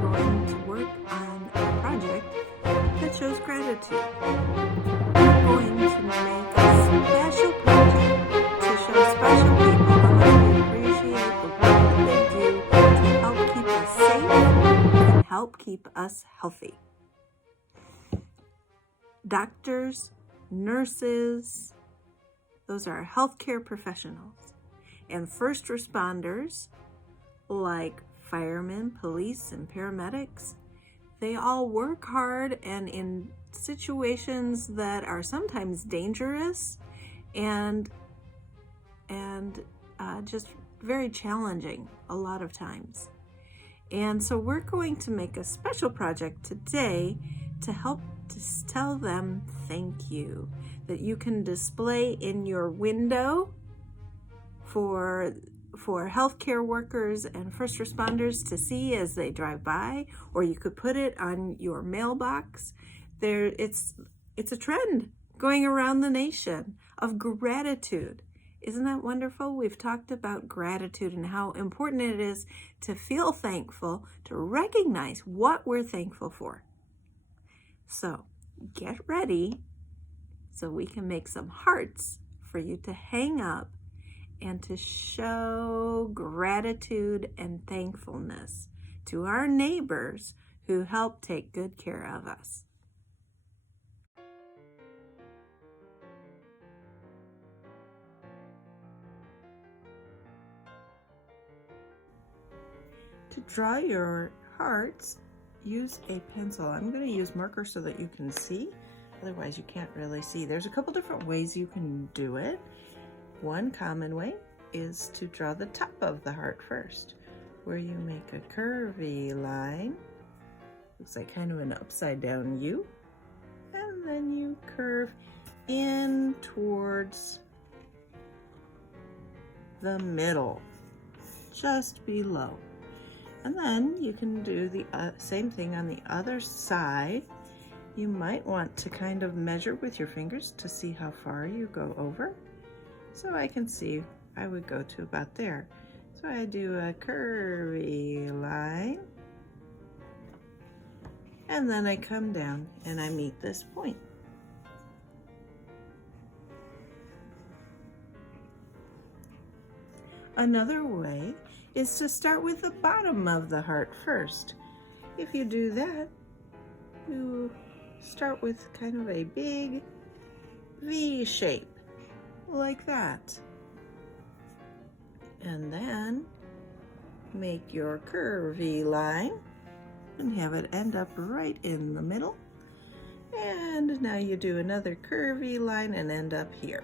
going to work on a project that shows gratitude. We're going to make a special project to show special people how much we appreciate the work that they do to help keep us safe and help keep us healthy. Doctors, nurses, those are healthcare professionals, and first responders like firemen, police, and paramedics. They all work hard and in situations that are sometimes dangerous and just very challenging a lot of times. And so we're going to make a special project today to help to tell them thank you, that you can display in your window for healthcare workers and first responders to see as they drive by, or you could put it on your mailbox. It's a trend going around the nation of gratitude. Isn't that wonderful? We've talked about gratitude and how important it is to feel thankful, to recognize what we're thankful for. So get ready so we can make some hearts for you to hang up and to show gratitude and thankfulness to our neighbors who help take good care of us. To draw your hearts, use a pencil. I'm going to use marker so that you can see. Otherwise, you can't really see. There's a couple different ways you can do it. One common way is to draw the top of the heart first, where you make a curvy line. Looks like kind of an upside down U. And then you curve in towards the middle, just below. And then you can do the same thing on the other side. You might want to kind of measure with your fingers to see how far you go over. So I can see I would go to about there. So I do a curvy line. And then I come down and I meet this point. Another way is to start with the bottom of the heart first. If you do that, you start with kind of a big V shape, like that. And then make your curvy line and have it end up right in the middle. And now you do another curvy line and end up here.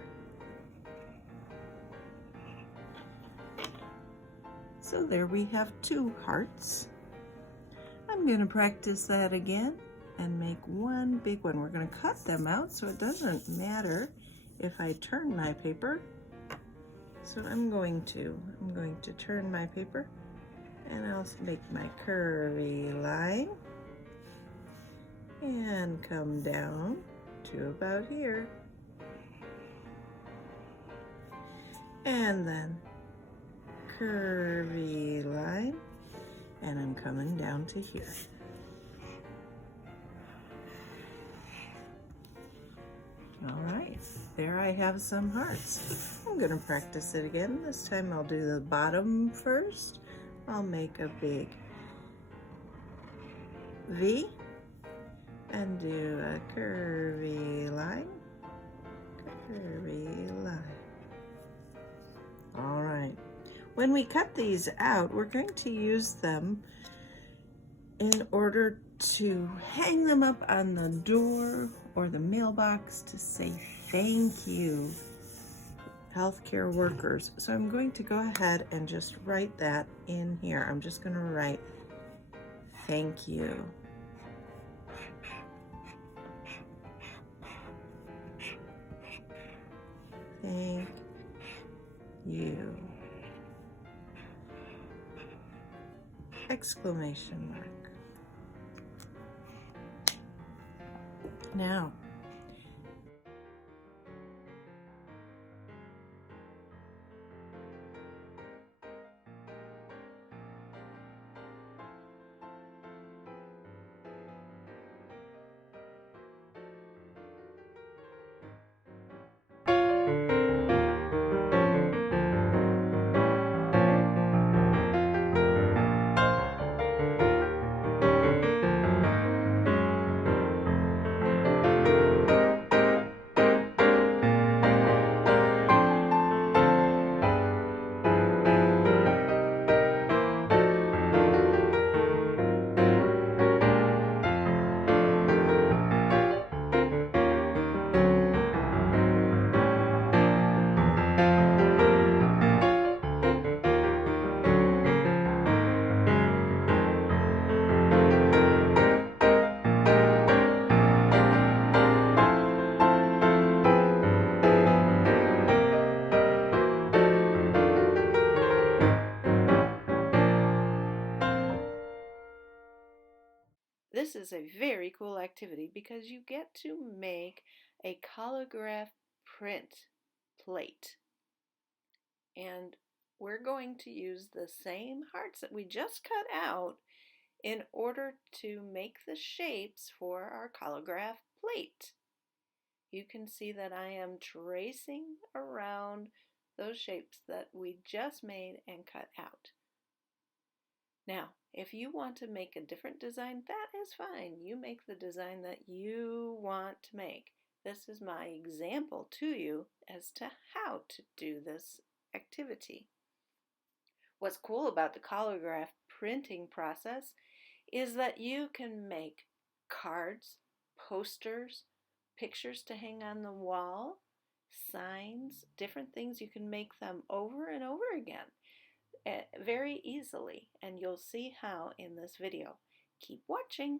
So there we have two hearts. I'm going to practice that again and make one big one. We're going to cut them out so it doesn't matter if I turn my paper. So I'm going to turn my paper and I'll make my curvy line and come down to about here. And then curvy line, and I'm coming down to here. All right, there I have some hearts. I'm going to practice it again. This time I'll do the bottom first. I'll make a big V and do a curvy line, curvy line. All right. When we cut these out, we're going to use them in order to hang them up on the door or the mailbox to say thank you, healthcare workers. So I'm going to go ahead and just write that in here. I'm just going to write thank you. Thank you. Exclamation mark. Now, This is a very cool activity because you get to make a Collagraphy print plate. And we're going to use the same hearts that we just cut out in order to make the shapes for our Collagraphy plate. You can see that I am tracing around those shapes that we just made and cut out. Now, if you want to make a different design, that is fine. You make the design that you want to make. This is my example to you as to how to do this activity. What's cool about the Collagraphy printing process is that you can make cards, posters, pictures to hang on the wall, signs, different things. You can make them over and over again very easily, and you'll see how in this video. Keep watching.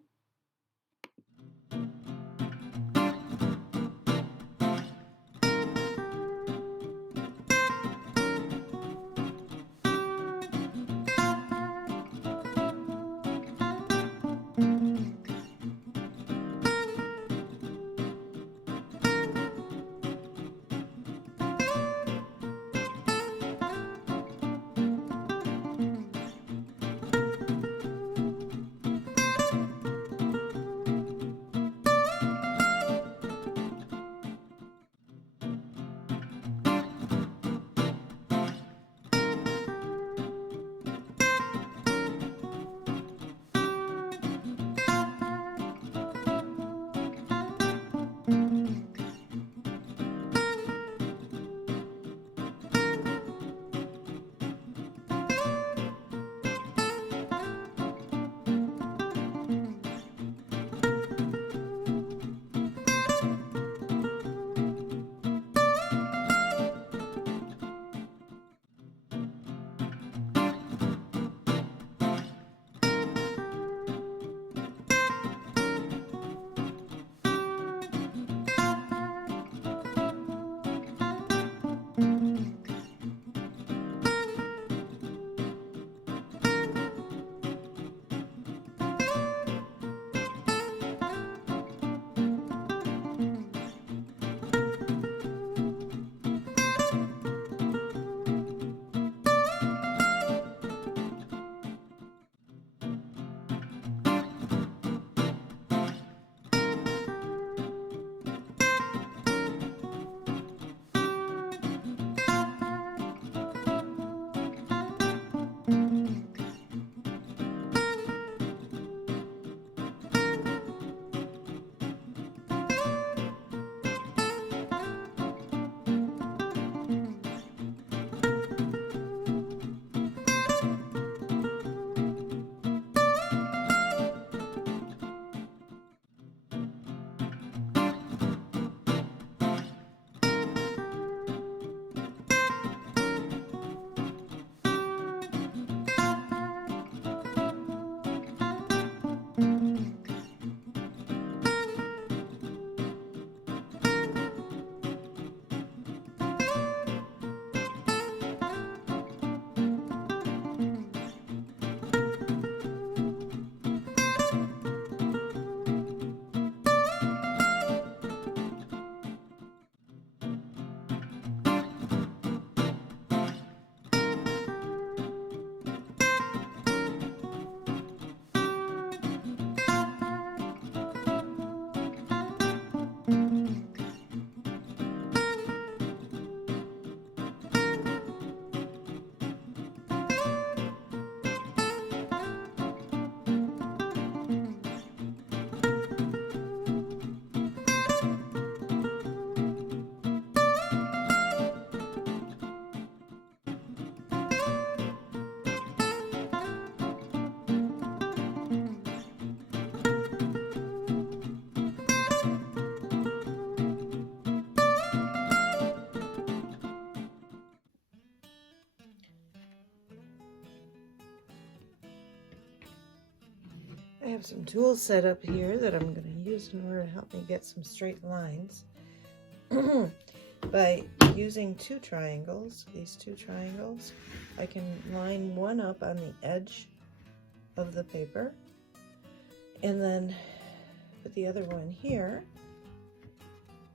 I have some tools set up here that I'm going to use in order to help me get some straight lines. By using two triangles, these two triangles, I can line one up on the edge of the paper, And then put the other one here.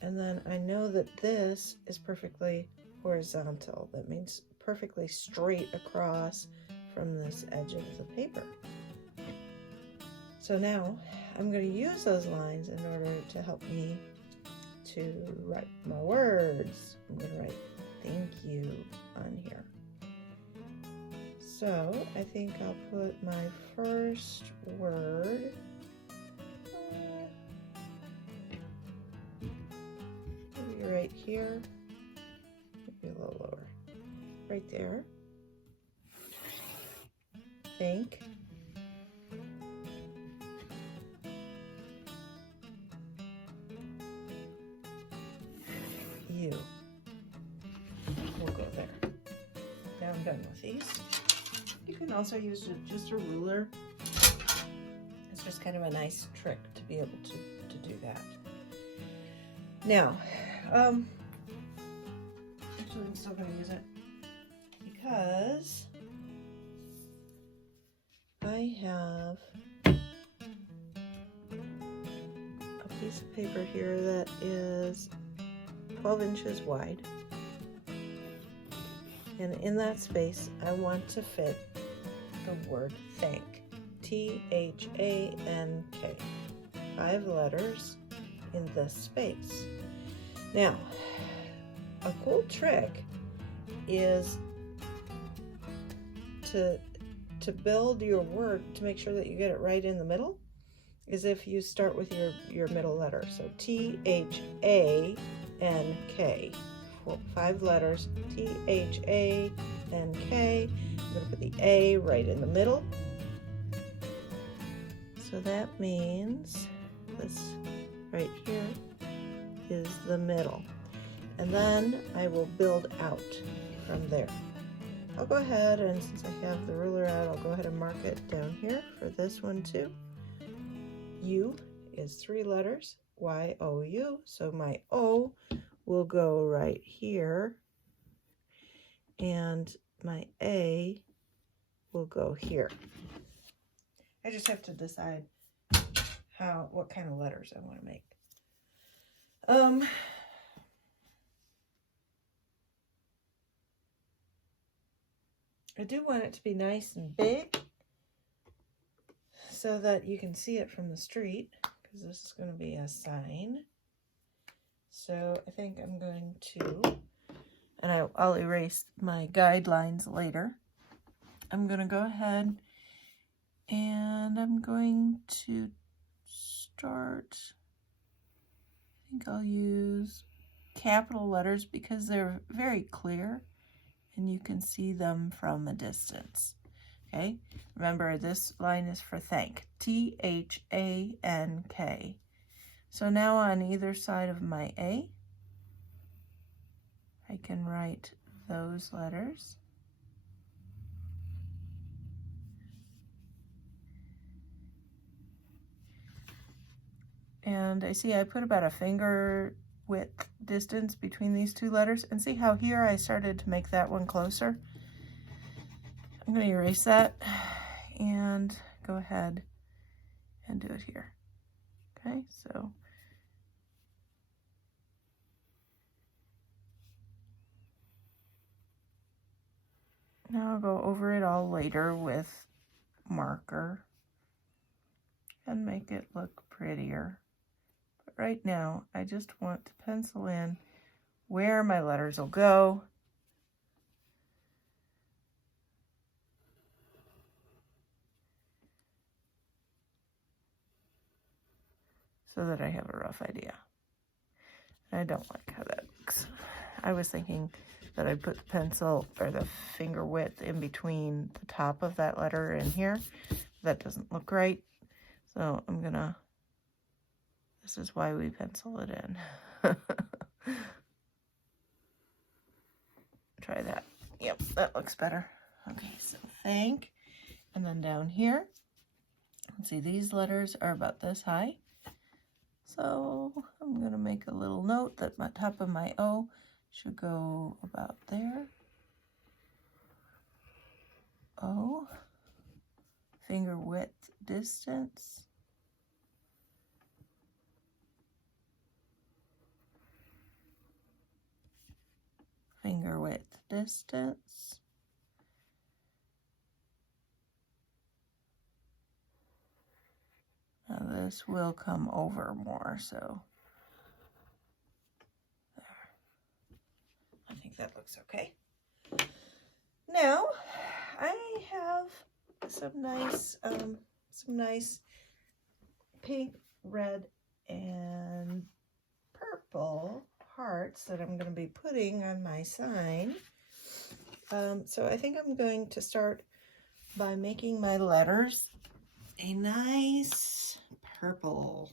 And then I know that this is perfectly horizontal. That means perfectly straight across from this edge of the paper. So now I'm going to use those lines in order to help me to write my words. I'm going to write thank you on here. So I think I'll put my first word maybe right here, maybe a little lower, right there. Thank you. We'll go there. Now I'm done with these. You can also use just a ruler. It's just kind of a nice trick to be able to do that. Now, actually I'm still going to use it because I have a piece of paper here that is 12 inches wide. And in that space, I want to fit the word thank. T-H-A-N-K. 5 letters in this space. Now, a cool trick is to build your word to make sure that you get it right in the middle, is if you start with your middle letter. So T-H-A-N-K. 5 letters, T-H-A-N-K. I'm going to put the A right in the middle. So that means this right here is the middle. And then I will build out from there. I'll go ahead and since I have the ruler out, I'll go ahead and mark it down here for this one too. U is 3 letters, Y-O-U. So my O will go right here, and my A will go here. I just have to decide what kind of letters I want to make. I do want it to be nice and big so that you can see it from the street, because this is going to be a sign. So I think I'm going to, and I'll erase my guidelines later. I'm going to go ahead and I'm going to start, I think I'll use capital letters because they're very clear and you can see them from a distance. Okay, remember this line is for thank, T-H-A-N-K. So now on either side of my A, I can write those letters. And I see I put about a finger width distance between these 2 letters. And see how here I started to make that one closer? I'm going to erase that and go ahead and do it here. Okay, so now I'll go over it all later with marker and make it look prettier. But right now, I just want to pencil in where my letters will go. So that I have a rough idea. I don't like how that looks. I was thinking that I'd put the pencil or the finger width in between the top of that letter and here. That doesn't look right. So I'm gonna, this is why we pencil it in. Try that. Yep, that looks better. Okay, so thank, and then down here, let's see, these letters are about this high. So I'm going to make a little note that my top of my O should go about there. O, finger width distance. finger width distance. Now this will come over more, so there. I think that looks okay. Now I have some nice pink, red, and purple hearts that I'm going to be putting on my sign. So I think I'm going to start by making my letters a nice purple.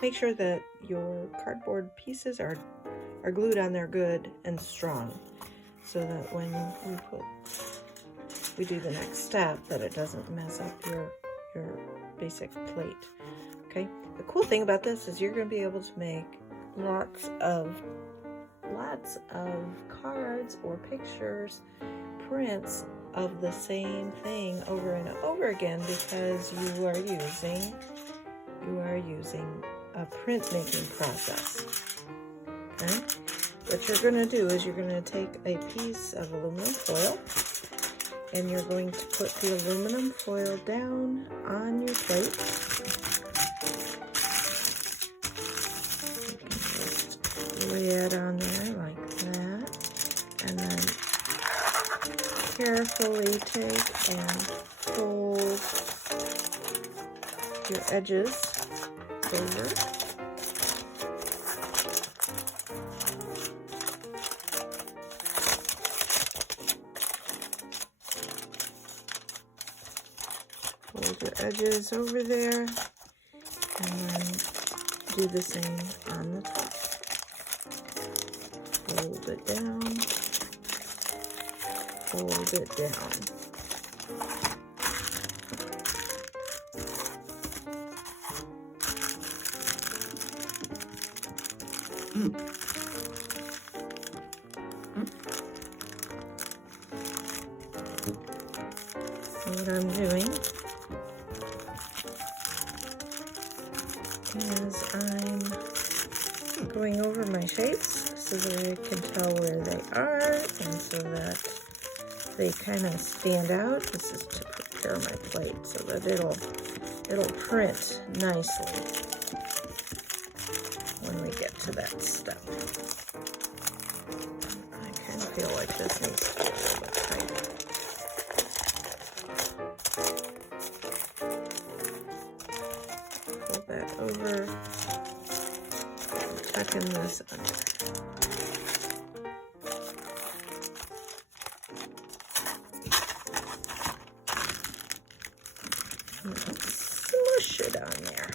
Make sure that your cardboard pieces are glued on there good and strong, so that when we do the next step, that it doesn't mess up your basic plate. Okay. The cool thing about this is you're going to be able to make lots of cards or pictures, prints of the same thing over and over again, because you are using a printmaking process. Okay? What you're going to do is you're going to take a piece of aluminum foil, and you're going to put the aluminum foil down on your plate. You can just lay it on there like that, and then carefully take and fold your edges over. Fold your edges over there, and then do the same on the top. Fold it down, fold it down. What I'm doing is I'm going over my shapes so that I can tell where they are, and so that they kind of stand out. This is to prepare my plate so that it'll print nicely when we get to that step. I kind of feel like this needs to be a little bit tighter. Fold that over, tuck in this under. Smush it on there.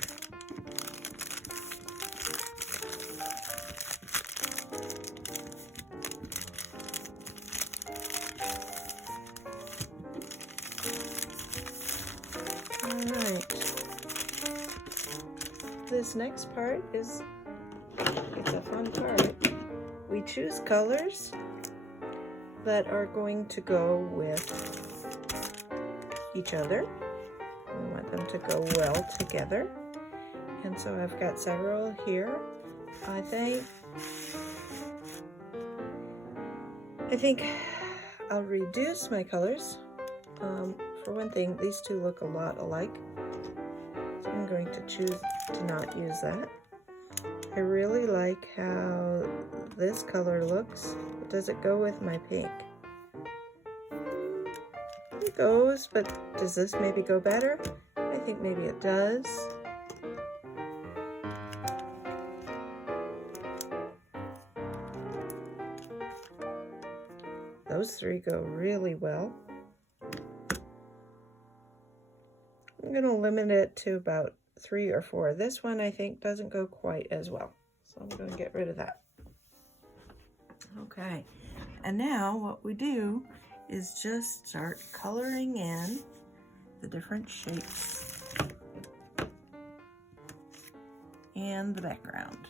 This next part it's a fun part. We choose colors that are going to go with each other. We want them to go well together. And so I've got several here. I think I'll reduce my colors For one thing, these two look a lot alike, so I'm going to choose to not use that. I really like how this color looks. Does it go with my pink? It goes, but does this maybe go better? I think maybe it does. Those three go really well. I'm going to limit it to about 3 or 4. This one I think doesn't go quite as well, so I'm going to get rid of that. Okay, and now what we do is just start coloring in the different shapes and the background.